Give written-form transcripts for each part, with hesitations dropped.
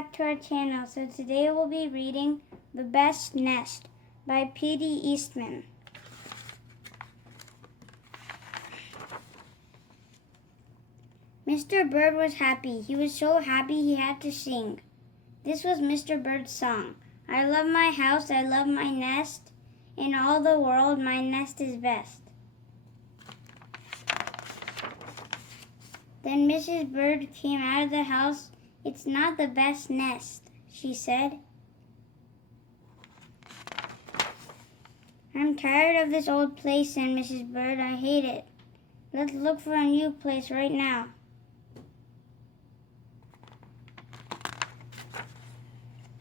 back to our channel. So today we'll be reading The Best Nest by P.D. Eastman. Mr. Bird was happy. He was so happy he had to sing. This was Mr. Bird's song. I love my house, I love my nest. In all the world, my nest is best. Then Mrs. Bird came out of the house. It's not the best nest, she said. I'm tired of this old place, said Mrs. Bird. I hate it. Let's look for a new place right now.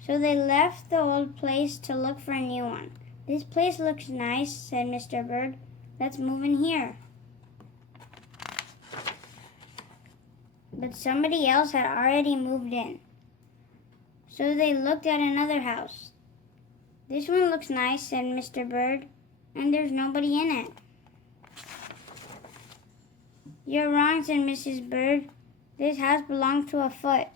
So they left the old place to look for a new one. This place looks nice, said Mr. Bird. Let's move in here. But somebody else had already moved in. So they looked at another house. This one looks nice, said Mr. Bird, and there's nobody in it. You're wrong, said Mrs. Bird. This house belongs to a foot.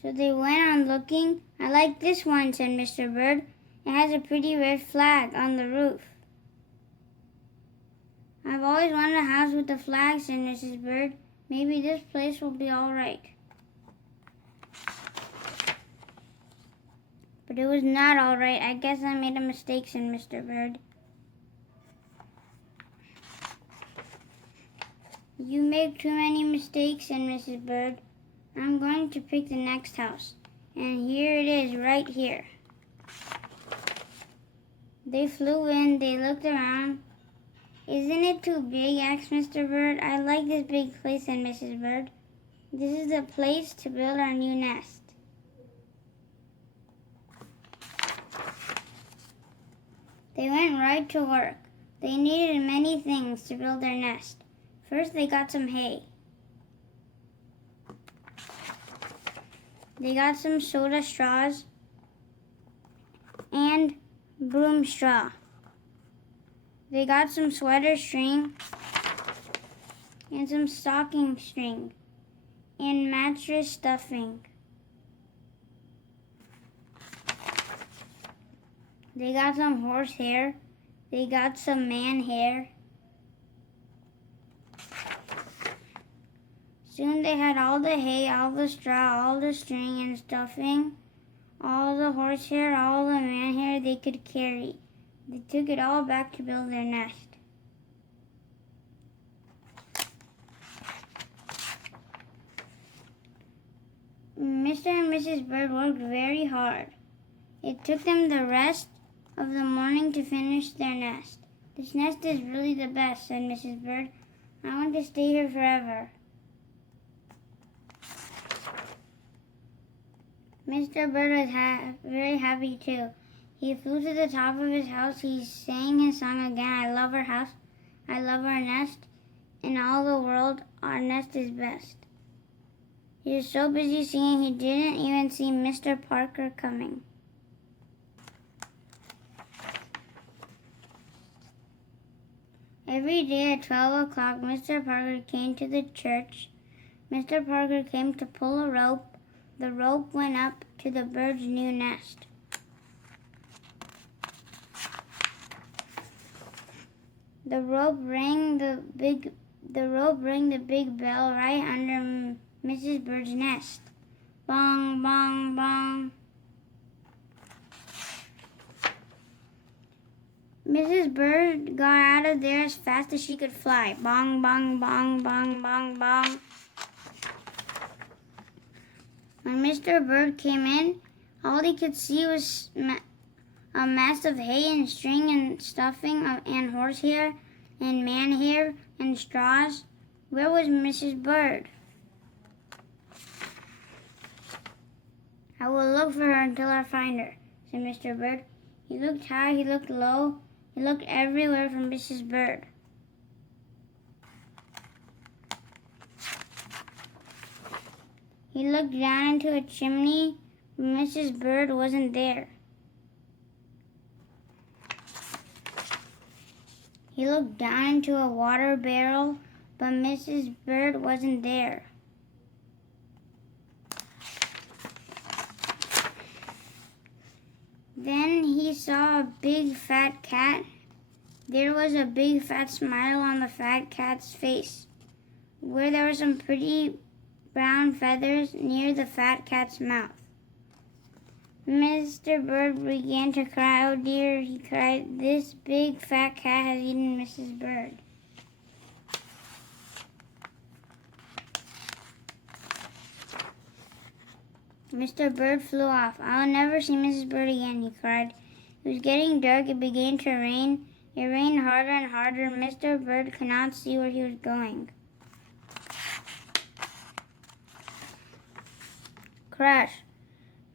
So they went on looking. I like this one, said Mr. Bird. It has a pretty red flag on the roof. I've always wanted a house with a flag, said Mrs. Bird. Maybe this place will be all right. But it was not all right. I guess I made a mistake, said Mr. Bird. You make too many mistakes, said Mrs. Bird. I'm going to pick the next house. And here it is, right here. They flew in. They looked around. Isn't it too big, asked Mr. Bird. I like this big place, said Mrs. Bird. This is the place to build our new nest. They went right to work. They needed many things to build their nest. First, they got some hay. They got some soda straws and broom straw. They got some sweater string and some stocking string and mattress stuffing. They got some horse hair. They got some man hair. Soon they had all the hay, all the straw, all the string and stuffing, all the horsehair, all the man hair they could carry. They took it all back to build their nest. Mr. and Mrs. Bird worked very hard. It took them the rest of the morning to finish their nest. This nest is really the best, said Mrs. Bird. I want to stay here forever. Mr. Bird was very happy too. He flew to the top of his house. He sang his song again. I love our house. I love our nest. In all the world, our nest is best. He was so busy singing he didn't even see Mr. Parker coming. Every day at 12 o'clock, Mr. Parker came to the church. Mr. Parker came to pull a rope. The rope went up to the bird's new nest. The rope rang the big bell right under Mrs. Bird's nest. Bong, bong, bong. Mrs. Bird got out of there as fast as she could fly. Bong, bong, bong, bong, bong, bong. When Mr. Bird came in, all he could see was a mass of hay and string and stuffing and horsehair and man hair and straws. Where was Mrs. Bird? I will look for her until I find her, said Mr. Bird. He looked high, he looked low, he looked everywhere for Mrs. Bird. He looked down into a chimney, but Mrs. Bird wasn't there. He looked down into a water barrel, but Mrs. Bird wasn't there. Then he saw a big fat cat. There was a big fat smile on the fat cat's face, where there were some pretty brown feathers near the fat cat's mouth. Mr. Bird began to cry. "Oh dear," he cried, "this big fat cat has eaten Mrs. Bird." Mr. Bird flew off. "I'll never see Mrs. Bird again," he cried. It was getting dark. It began to rain. It rained harder and harder. Mr. Bird could not see where he was going. Crash!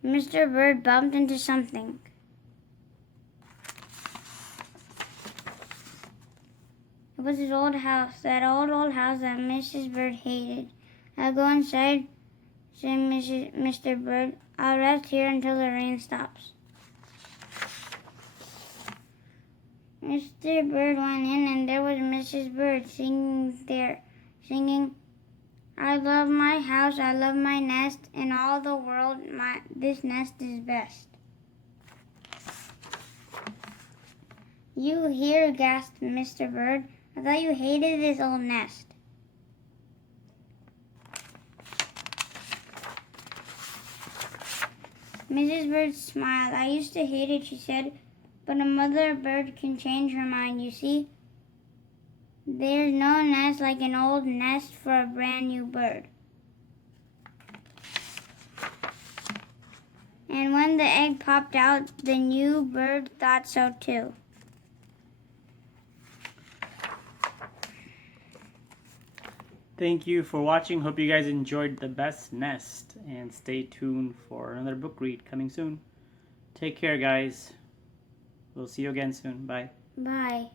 Mr. Bird bumped into something. It was his old house, that old house that Mrs. Bird hated. "I'll go inside," said Mr. Bird. "I'll rest here until the rain stops." Mr. Bird went in, and there was Mrs. Bird singing, "I love my house, I love my nest, in all the world this nest is best." "You here?" gasped Mr. Bird. "I thought you hated this old nest." Mrs. Bird smiled. "I used to hate it," she said, "but a mother bird can change her mind, you see. There's no nest like an old nest for a brand new bird." And when the egg popped out, the new bird thought so too. Thank you for watching. Hope you guys enjoyed The Best Nest. And stay tuned for another book read coming soon. Take care, guys. We'll see you again soon. Bye. Bye.